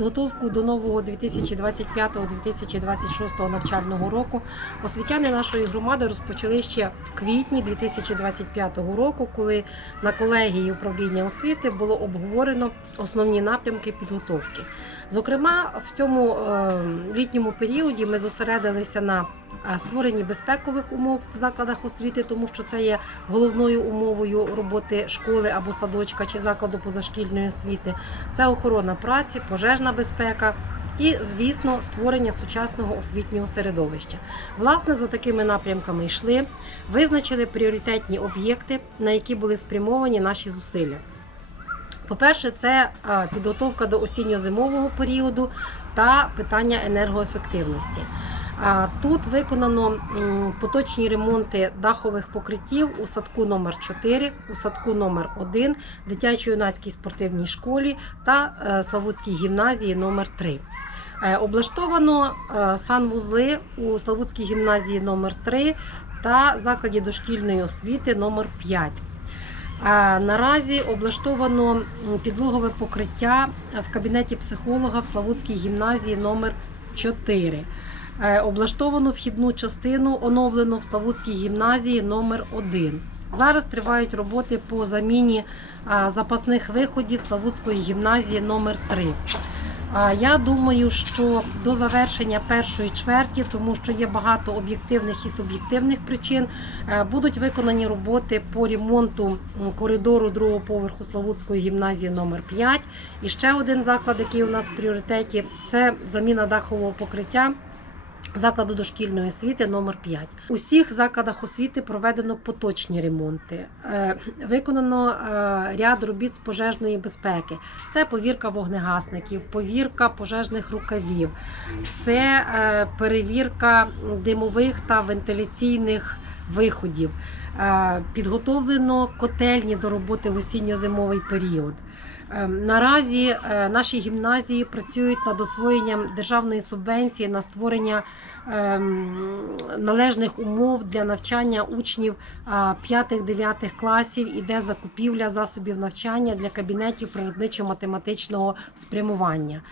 підготовку до нового 2025-2026 навчального року освітяни нашої громади розпочали ще в квітні 2025 року, коли на колегії управління освіти було обговорено основні напрямки підготовки. Зокрема, в цьому е, літньому періоді ми зосередилися на створенні безпекових умов в закладах освіти, тому що це є головною умовою роботи школи або садочка чи закладу позашкільної освіти. Це охорона праці, пожежна безпека. І, звісно, створення сучасного освітнього середовища. Власне, за такими напрямками йшли, визначили пріоритетні об'єкти, на які були спрямовані наші зусилля. По-перше, це підготовка до осінньо-зимового періоду та питання енергоефективності. Тут виконано поточні ремонти дахових покриттів у садку номер 4 у садку номер 1 дитячо-юнацькій спортивній школі та е, Славутській гімназії номер 3 Е, Облаштовано е, санвузли у Славутській гімназії номер 3 та закладі дошкільної освіти номер 5 Наразі облаштовано підлогове покриття в кабінеті психолога в Славутській гімназії номер 4 Е, Облаштовано вхідну частину оновлено в Славутській гімназії номер 1 Зараз тривають роботи по заміні запасних виходів Славутської гімназії номер 3 А, Я думаю, що до завершення першої чверті, тому що є багато об'єктивних і суб'єктивних причин, е, будуть виконані роботи по ремонту коридору другого поверху Славутської гімназії номер 5 І ще один заклад, який у нас в пріоритеті, це заміна дахового покриття. Закладу дошкільної освіти номер 5 У всіх закладах освіти проведено поточні ремонти. Е, Виконано е, ряд робіт з пожежної безпеки. Це повірка вогнегасників, повірка пожежних рукавів, це е, перевірка димових та вентиляційних виходів. Підготовлено котельні до роботи в осінньо-зимовий період. Е, Наразі е, наші гімназії працюють над освоєнням державної субвенції на створення ем, належних умов для навчання учнів 5-9 класів. Іде закупівля засобів навчання для кабінетів природничо-математичного спрямування.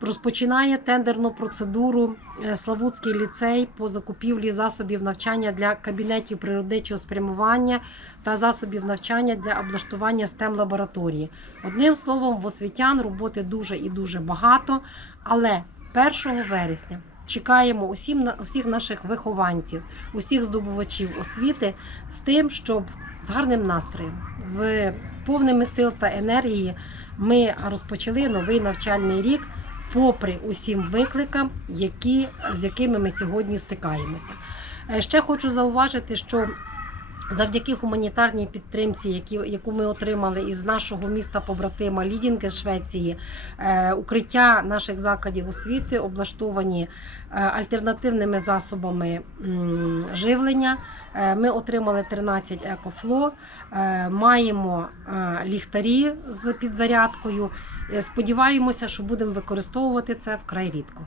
Розпочинає тендерну процедуру е, Славутський ліцей по закупівлі засобів навчання для кабінетів природничого спрямування та засобів навчання для облаштування stem лабораторії. Одним словом, в освітян роботи дуже і дуже багато, але 1 вересня чекаємо усім усіх наших вихованців, усіх здобувачів освіти з тим, щоб з гарним настроєм, з повними сил та енергії ми розпочали новий навчальний рік попри усім викликам, які, з якими ми сьогодні стикаємося. Е, Ще хочу зауважити, що завдяки гуманітарній підтримці, які, яку ми отримали із нашого міста побратима Лідінки Швеції, е, укриття наших закладів освіти облаштовані е, альтернативними засобами м, живлення. Е, Ми отримали 13 екофло, е, маємо е, ліхтарі з підзарядкою. Е, Сподіваємося, що будемо використовувати це вкрай рідко.